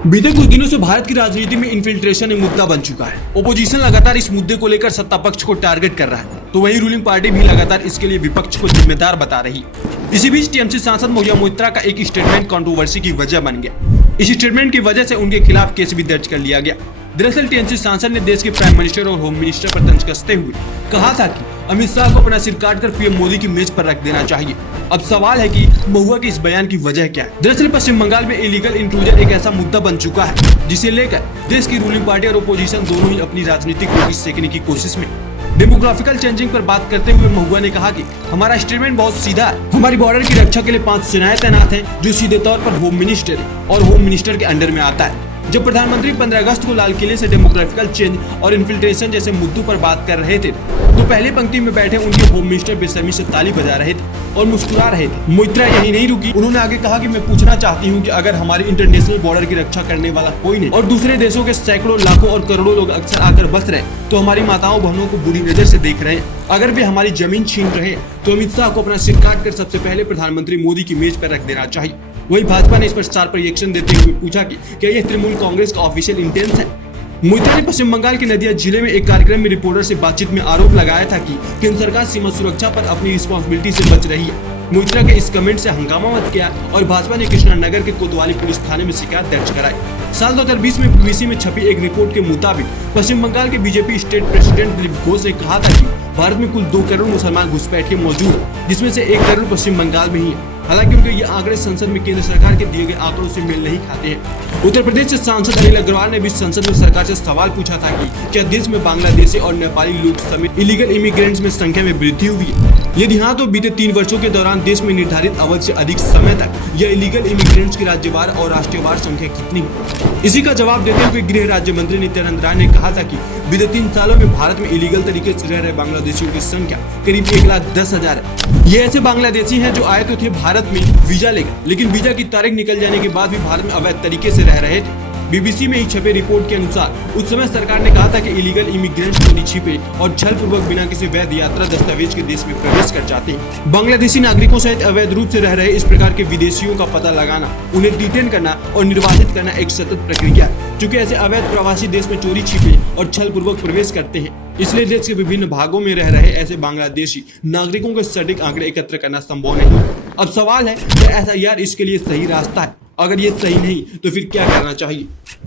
बीते कुछ दिनों से भारत की राजनीति में इन्फिल्ट्रेशन एक मुद्दा बन चुका है। ओपोजिशन लगातार इस मुद्दे को लेकर सत्ता पक्ष को टारगेट कर रहा है, तो वही रूलिंग पार्टी भी लगातार इसके लिए विपक्ष को जिम्मेदार बता रही है। इसी बीच टीएमसी सांसद महुआ मोइत्रा का एक स्टेटमेंट कंट्रोवर्सी की वजह बन गया। इस स्टेटमेंट की वजह से उनके खिलाफ केस भी दर्ज कर लिया गया। दरअसल टीएमसी सांसद ने देश के प्राइम मिनिस्टर और होम मिनिस्टर पर तंज कसते हुए कहा था कि अमित शाह को अपना सिर काटकर पीएम मोदी की मेज पर रख देना चाहिए। अब सवाल है कि महुआ के इस बयान की वजह क्या है। दरअसल पश्चिम बंगाल में इलीगल इंट्रूजन एक ऐसा मुद्दा बन चुका है जिसे लेकर देश की रूलिंग पार्टी और ओपोजिशन दोनों ही अपनी राजनीतिक रोटी सेकने की कोशिश में। डेमोग्राफिकल चेंजिंग पर बात करते हुए महुआ ने कहा कि हमारा स्टेटमेंट बहुत सीधा है। हमारी बॉर्डर की रक्षा के लिए 5 सेनाएं तैनात हैं, जो सीधे तौर पर होम मिनिस्टर और होम मिनिस्टर के अंडर में आता है। जब प्रधानमंत्री 15 अगस्त को लाल किले से डेमोग्राफिकल चेंज और इन्फिल्ट्रेशन जैसे मुद्दों पर बात कर रहे थे, तो पहली पंक्ति में बैठे उनके होम मिनिस्टर बेशर्मी से ताली बजा रहे थे और मुस्कुरा रहे थे। मोइत्रा यही नहीं रुकी, उन्होंने आगे कहा कि मैं पूछना चाहती हूं कि अगर हमारी इंटरनेशनल बॉर्डर की रक्षा करने वाला कोई नहीं और दूसरे देशों के सैकड़ों लाखों और करोड़ों लोग अक्सर आकर बस रहे, तो हमारी माताओं बहनों को बुरी नजर से देख रहे हैं। अगर भी हमारी जमीन छीन रहे तो अमित शाह को अपना सिर काट कर सबसे पहले प्रधानमंत्री मोदी की मेज पर रख देना चाहिए। वही भाजपा ने इस पर शार्प रिएक्शन देते हुए पूछा कि क्या यह तृणमूल कांग्रेस का ऑफिशियल इंटेंस है। मोइत्रा ने पश्चिम बंगाल के नदिया जिले में एक कार्यक्रम में रिपोर्टर से बातचीत में आरोप लगाया था कि केंद्र सरकार सीमा सुरक्षा पर अपनी रिस्पॉन्सिबिलिटी से बच रही है। मोइत्रा के इस कमेंट से हंगामा मच गया और भाजपा ने कृष्णानगर के कोतवाली पुलिस थाने में शिकायत दर्ज कराई। साल 2020 में बीबीसी में छपी एक रिपोर्ट के मुताबिक पश्चिम बंगाल के BJP state president Dilip Ghosh ने कहा था कि भारत में कुल 2 करोड़ मुसलमान घुसपैठिए मौजूद है, जिसमें से 1 करोड़ पश्चिम बंगाल में ही है। हालांकि उनके ये आंकड़े संसद में केंद्र सरकार के दिए गए आंकड़ों से मेल नहीं खाते हैं। उत्तर प्रदेश से सांसद अनिल अग्रवाल ने भी संसद में सरकार से सवाल पूछा था कि क्या देश में बांग्लादेशी और नेपाली लोग समेत इलीगल इमिग्रेंट्स में संख्या में वृद्धि हुई है। यदि हाँ, तो बीते 3 वर्षों के दौरान देश में निर्धारित अवधि से अधिक समय तक यह इलीगल इमिग्रेंट्स की राज्यवार और राष्ट्रीयवार संख्या कितनी है। इसी का जवाब देते हुए गृह राज्य मंत्री नित्यानंद राय ने कहा था कि बीते 3 सालों में भारत में इलीगल तरीके से रह रहे बांग्लादेशियों की संख्या करीब 1,10,000 है। ये ऐसे बांग्लादेशी हैं जो आए तो थे भारत में वीजा लेकर, लेकिन वीजा की तारीख निकल जाने के बाद भी भारत में अवैध तरीके से रह रहे थे। बीबीसी में ही छपे रिपोर्ट के अनुसार उस समय सरकार ने कहा था कि इलीगल इमिग्रेंट्स चोरी छिपे और छल पूर्वक बिना किसी वैध यात्रा दस्तावेज के देश में प्रवेश कर जाते हैं। बांग्लादेशी नागरिकों सहित अवैध रूप से रह रहे इस प्रकार के विदेशियों का पता लगाना, उन्हें डिटेन करना और निर्वासित करना एक सतत प्रक्रिया है। चूँकि ऐसे अवैध प्रवासी देश में चोरी छिपे और छल पूर्वक प्रवेश करते हैं, इसलिए देश के विभिन्न भागों में रह रहे ऐसे बांग्लादेशी नागरिकों के सटीक आंकड़े एकत्र करना संभव नहीं। अब सवाल है कि एसआईआर इसके लिए सही रास्ता है। अगर ये सही नहीं तो फिर क्या करना चाहिए।